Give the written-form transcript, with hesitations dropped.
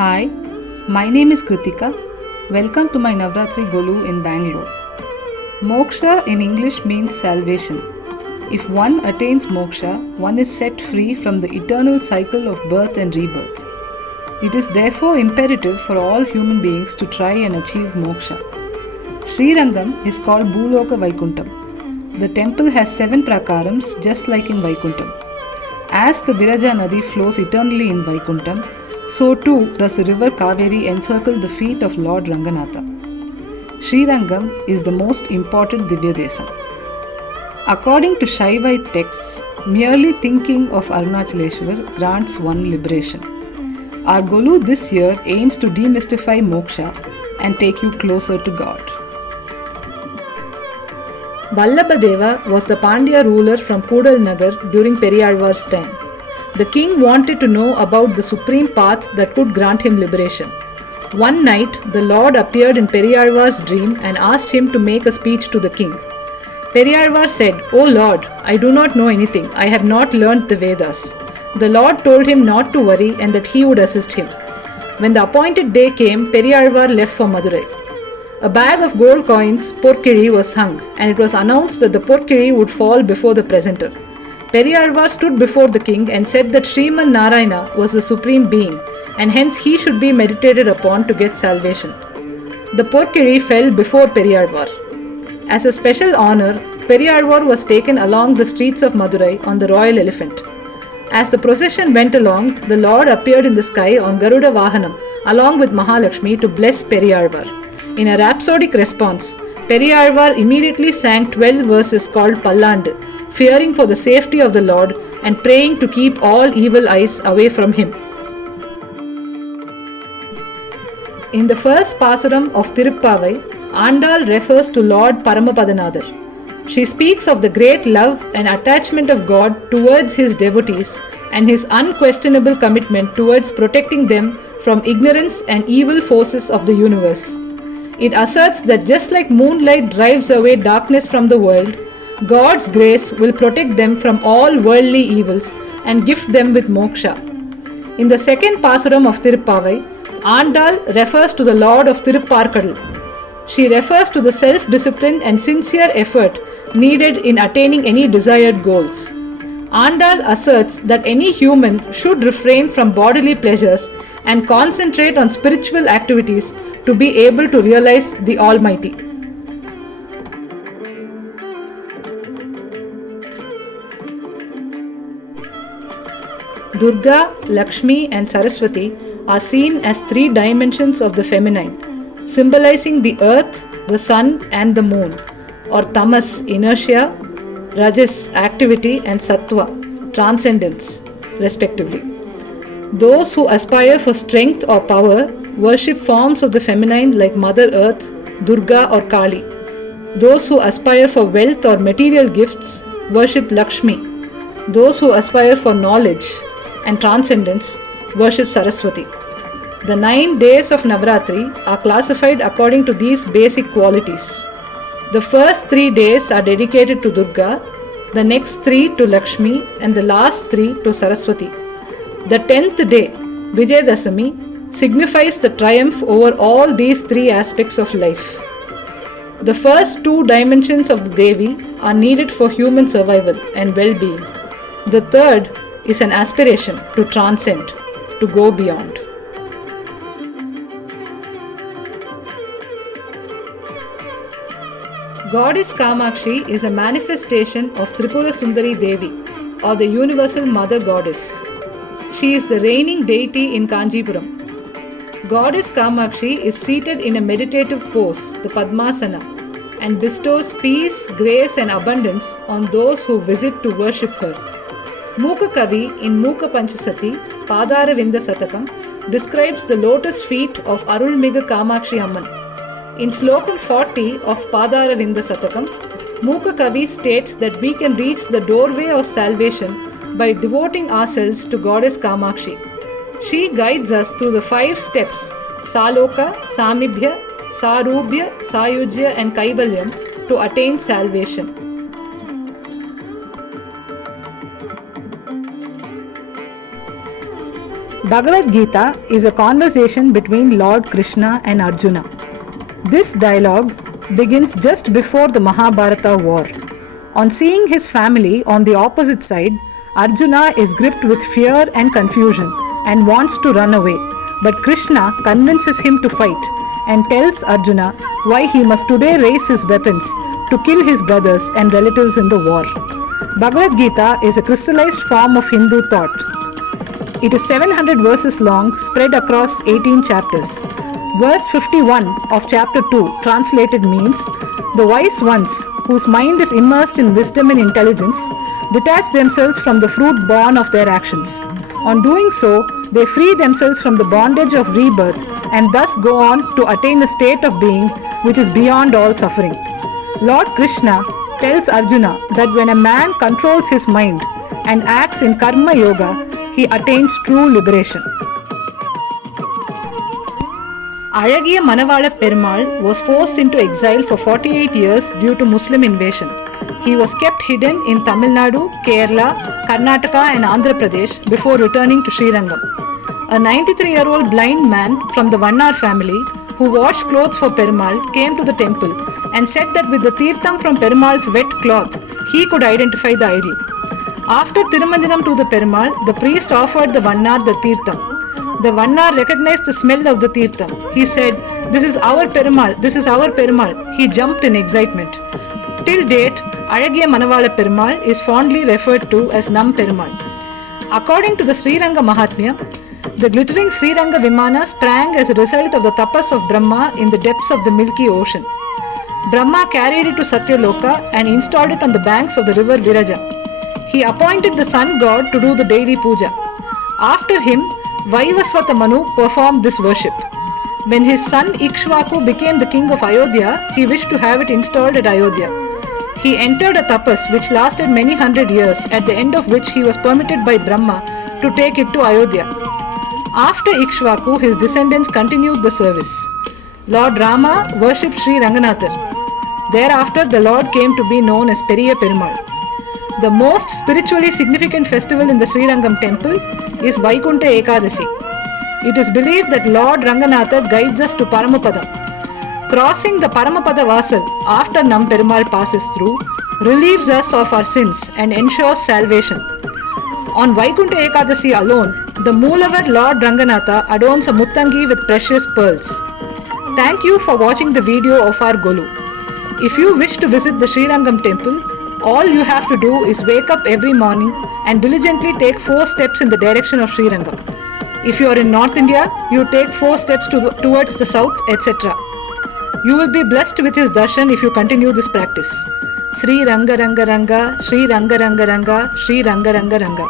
Hi, my name is Krithika. Welcome to my Navratri Golu in Bangalore. Moksha in English means salvation. If one attains moksha, one is set free from the eternal cycle of birth and rebirth. It is therefore imperative for all human beings to try and achieve moksha. Srirangam is called Bhuloka Vaikuntham. The temple has 7 prakarams just like in Vaikuntham. As the Viraja Nadi flows eternally in Vaikuntham, so too does the river Kaveri encircle the feet of Lord Ranganatha. Srirangam is the most important Divya Desam. According to Shaivite texts, merely thinking of Arunachaleshwar grants one liberation. Our Golu this year aims to demystify moksha and take you closer to God. Vallabhadeva was the Pandya ruler from Kudal Nagar during Periyalvar's time. The king wanted to know about the supreme path that could grant him liberation. One night, the Lord appeared in Periyalvar's dream and asked him to make a speech to the king. Periyalvar said, "O Lord, I do not know anything. I have not learnt the Vedas." The Lord told him not to worry and that he would assist him. When the appointed day came, Periyalvar left for Madurai. A bag of gold coins, Porkiri, was hung, and it was announced that the Porkiri would fall before the presenter. Periyalvar stood before the king and said that Sriman Narayana was the supreme being, and hence he should be meditated upon to get salvation. The Porkiri fell before Periyalvar. As a special honor, Periyalvar was taken along the streets of Madurai on the royal elephant. As the procession went along, the Lord appeared in the sky on Garuda Vahanam along with Mahalakshmi to bless Periyalvar. In a rhapsodic response, Periyalvar immediately sang 12 verses called Pallandu, fearing for the safety of the Lord and praying to keep all evil eyes away from him. In the first pasuram of Tiruppavai, Andal refers to Lord Paramapadanadar. She speaks of the great love and attachment of God towards his devotees and his unquestionable commitment towards protecting them from ignorance and evil forces of the universe. It asserts that just like moonlight drives away darkness from the world, God's grace will protect them from all worldly evils and gift them with moksha. In the second pasuram of Tiruppavai, Andal refers to the Lord of Tirupparkadal. She refers to the self-discipline and sincere effort needed in attaining any desired goals. Andal asserts that any human should refrain from bodily pleasures and concentrate on spiritual activities to be able to realize the Almighty. Durga, Lakshmi and Saraswati are seen as 3 dimensions of the feminine, symbolizing the earth, the sun and the moon, or tamas, inertia, rajas, activity and sattva, transcendence, respectively. Those who aspire for strength or power worship forms of the feminine like Mother Earth, Durga or Kali. Those who aspire for wealth or material gifts worship Lakshmi. Those who aspire for knowledge and transcendence worship Saraswati. The 9 days of Navratri are classified according to these basic qualities. The first 3 days are dedicated to Durga, the next 3 to Lakshmi and the last 3 to Saraswati. The 10th day, Vijayadasami, signifies the triumph over all these 3 aspects of life. The first 2 dimensions of the Devi are needed for human survival and well-being. The third is an aspiration to transcend, to go beyond. Goddess Kamakshi is a manifestation of Tripura Sundari Devi, or the Universal Mother Goddess. She is the reigning deity in Kanjipuram. Goddess Kamakshi is seated in a meditative pose, the Padmasana, and bestows peace, grace and abundance on those who visit to worship her. Mooka Kavi in Mooka Pancha Sati, Padara Vinda Satakam, describes the lotus feet of Arulmigu Kamakshi Amman. In Slokam 40 of Padara Vinda Satakam, Mooka Kavi states that we can reach the doorway of salvation by devoting ourselves to Goddess Kamakshi. She guides us through the 5 steps Saloka, Samibhya, Sarubhya, Sayujya and Kaivalyam to attain salvation. Bhagavad Gita is a conversation between Lord Krishna and Arjuna. This dialogue begins just before the Mahabharata war. On seeing his family on the opposite side, Arjuna is gripped with fear and confusion and wants to run away. But Krishna convinces him to fight and tells Arjuna why he must today raise his weapons to kill his brothers and relatives in the war. Bhagavad Gita is a crystallized form of Hindu thought. It is 700 verses long, spread across 18 chapters. Verse 51 of chapter 2 translated means, "The wise ones, whose mind is immersed in wisdom and intelligence, detach themselves from the fruit born of their actions. On doing so, they free themselves from the bondage of rebirth and thus go on to attain a state of being which is beyond all suffering." Lord Krishna tells Arjuna that when a man controls his mind and acts in karma yoga, he attains true liberation. Alagiya Manavala Perumal was forced into exile for 48 years due to Muslim invasion. He was kept hidden in Tamil Nadu, Kerala, Karnataka and Andhra Pradesh before returning to Srirangam. A 93-year-old blind man from the Vannar family who washed clothes for Perumal came to the temple and said that with the Tirtham from Perumal's wet cloth, he could identify the idol. After Tirumanjanam to the Perumal, the priest offered the Vannar the Tirtham. The Vannar recognized the smell of the Tirtham. He said, "This is our Perumal, this is our Perumal." He jumped in excitement. Till date, Alagiya Manavala Perumal is fondly referred to as Nam Perumal. According to the Sriranga Mahatmya, the glittering Sriranga Vimana sprang as a result of the tapas of Brahma in the depths of the Milky Ocean. Brahma carried it to Satyaloka and installed it on the banks of the river Viraja. He appointed the sun god to do the daily puja. After him, Vaivasvata Manu performed this worship. When his son Ikshvaku became the king of Ayodhya, he wished to have it installed at Ayodhya. He entered a tapas which lasted many hundred years, at the end of which he was permitted by Brahma to take it to Ayodhya. After Ikshvaku, his descendants continued the service. Lord Rama worshipped Sri Ranganathar. Thereafter, the Lord came to be known as Periya Perumal. The most spiritually significant festival in the Srirangam temple is Vaikunta Ekadasi. It is believed that Lord Ranganatha guides us to Paramapadam. Crossing the Paramapada Vasal after Nam Perumal passes through relieves us of our sins and ensures salvation. On Vaikunta Ekadasi alone, the Moolavar Lord Ranganatha adorns a Muttangi with precious pearls. Thank you for watching the video of our Golu. If you wish to visit the Srirangam temple, all you have to do is wake up every morning and diligently take 4 steps in the direction of Srirangam. If you are in North India, you take 4 steps towards the south, etc. You will be blessed with his darshan if you continue this practice. Sri Ranga Ranga Ranga, Sri Ranga Ranga Ranga, Sri Ranga Ranga Ranga.